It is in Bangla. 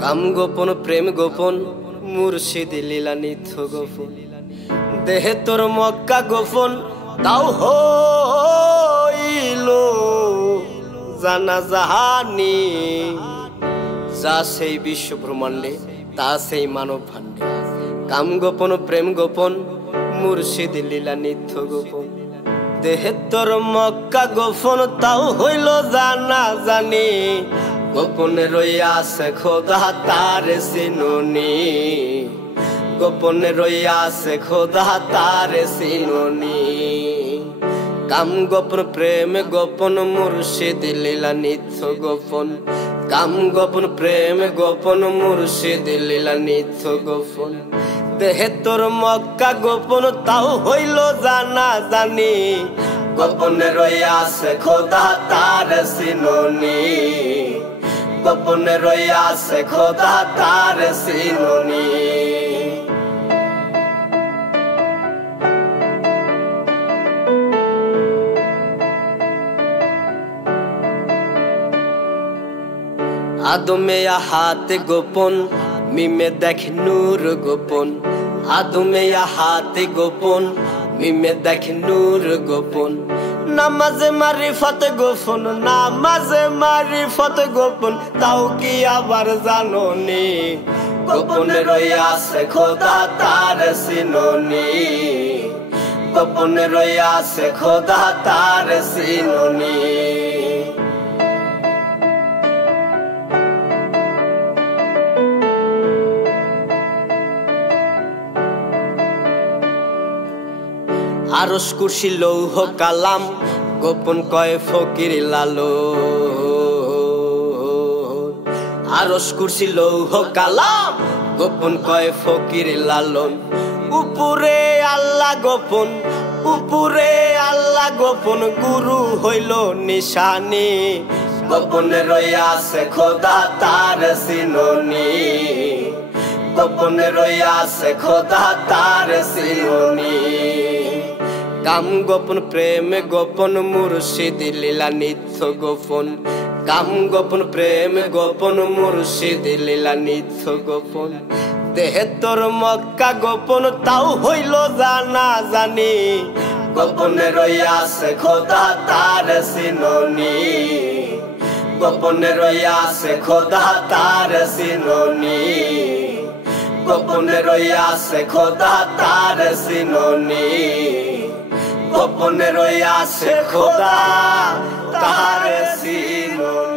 কাম গোপন প্রেম গোপন মুর্শিদ লীলা নিত্য গোপন দেহে তোর মক্কা গোপন তাও হইল জানা জাহানি যা সেই বিশ্ব ব্রহ্মাণ্ডে তা সেই মানব ভাণ্ডে কাম গোপন প্রেম গোপন মুর্শিদ লীলা নিত্য গোপন দেহে তোর মক্কা গোপন তাও হইল জানা জানি গোপনে রইয়াছে খোদা তার সিনুনি গোপনে রইয়াছে খোদা তার সিনুনি কাম গোপন প্রেম গোপন মুর্শিদ লীলা নিত্য গোপন কাম গোপন প্রেম গোপন মুর্শিদ লীলা নিত্য গোপন দেহে তোর মক্কা গোপন তাও হইল জানা জানি গোপনে রইয়াছে খোদা তার সিনুনি গোপনে রইয়াছে খোদা তার সিনুনি আদমে হাতে গোপন মিমে দেখ নূর গোপন আদমে হাতে গোপন মিমে দেখ নূর গোপন নামাজে মারিফত গোপন নামাজে মারিফত গোপন তাও কি আবার জানোনি গোপনে রইয়াছে খোদা তার সিনুনি গোপনে রইয়াছে খোদা তার সিনুনি আরশ কুরসি লৌহ কালাম গোপন কয় ফকির লালো আরশ কুরসি লৌহ কালাম গোপন কয় ফকির লালন উপরে আল্লাহ গোপন উপরে আল্লাহ গোপন গুরু হইল নিশানি গোপনে রইয়াছে খোদা তার সিনুনি গোপনে রইয়াছে খোদা তার সিনুনি কাম গোপন প্রেম গোপন মুর্শিদ লীলা নিত্য গোপন কাম গোপন প্রেম গোপন মুর্শিদ লীলা নিত্য গোপন দেহে তোর মক্কা গোপন তাও হইল জানা জানি গোপনে রইয়াছে খোদা তার সিনুনি গোপনে রইয়াছে খোদা তার সিনুনি গোপনে রইয়াছে খোদা তার সিনুনি গোপনে রইয়াছে খোদা তার সিনুনি।